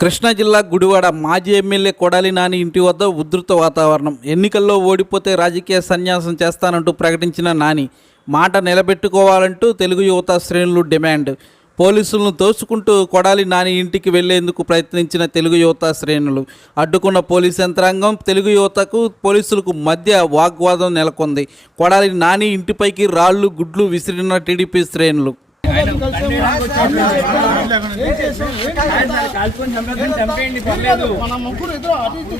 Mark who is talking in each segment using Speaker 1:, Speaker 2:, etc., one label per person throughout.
Speaker 1: కృష్ణా జిల్లా గుడివాడ మాజీ ఎమ్మెల్యే కొడాలి నాని ఇంటి వద్ద ఉధృత వాతావరణం. ఎన్నికల్లో ఓడిపోతే రాజకీయ సన్యాసం చేస్తానంటూ ప్రకటించిన నాని మాట నిలబెట్టుకోవాలంటూ తెలుగు యువత శ్రేణులు డిమాండ్. పోలీసులను తోసుకుంటూ కొడాలి నాని ఇంటికి వెళ్ళేందుకు ప్రయత్నించిన తెలుగు యువత శ్రేణులు. అడ్డుకున్న పోలీస్ యంత్రాంగం తెలుగు యువతకు పోలీసులకు మధ్య వాగ్వాదం నెలకొంది. కొడాలి నాని ఇంటిపైకి రాళ్ళు గుడ్లు విసిరిన టీడీపీ శ్రేణులు.
Speaker 2: మన ముగ్గురు ఇద్దరు అటు ఇటు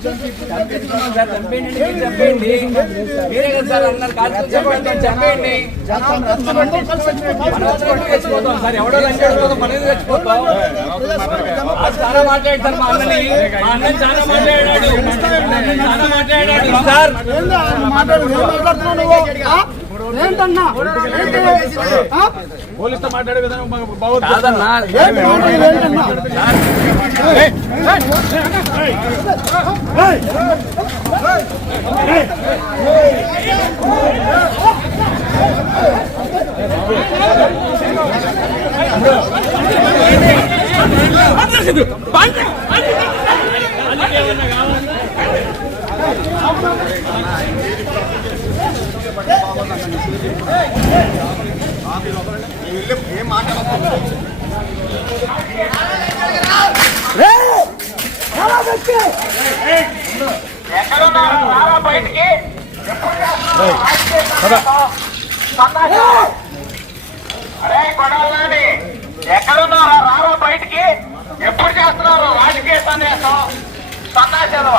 Speaker 3: చాలా మాట్లాడాడు సార్ మా అన్నని మా అన్నని చాలా మాట్లాడాడు చాలా మాట్లాడాడు సార్
Speaker 2: మాట్లాడు మాట్లాడుతున్నావు ఏంటన్నా?
Speaker 4: పోలీసుతో మాట్లాడే విధానం మాకు బాగోదు
Speaker 3: కాదన్నా
Speaker 2: ఏంటి మాట్లాడేది
Speaker 5: అరే గొడవలని ఎక్కడున్నారా రారా బయటికి? ఎప్పుడు చేస్తున్నారు? రాజకీయ సన్యాసం సన్నాసేదవ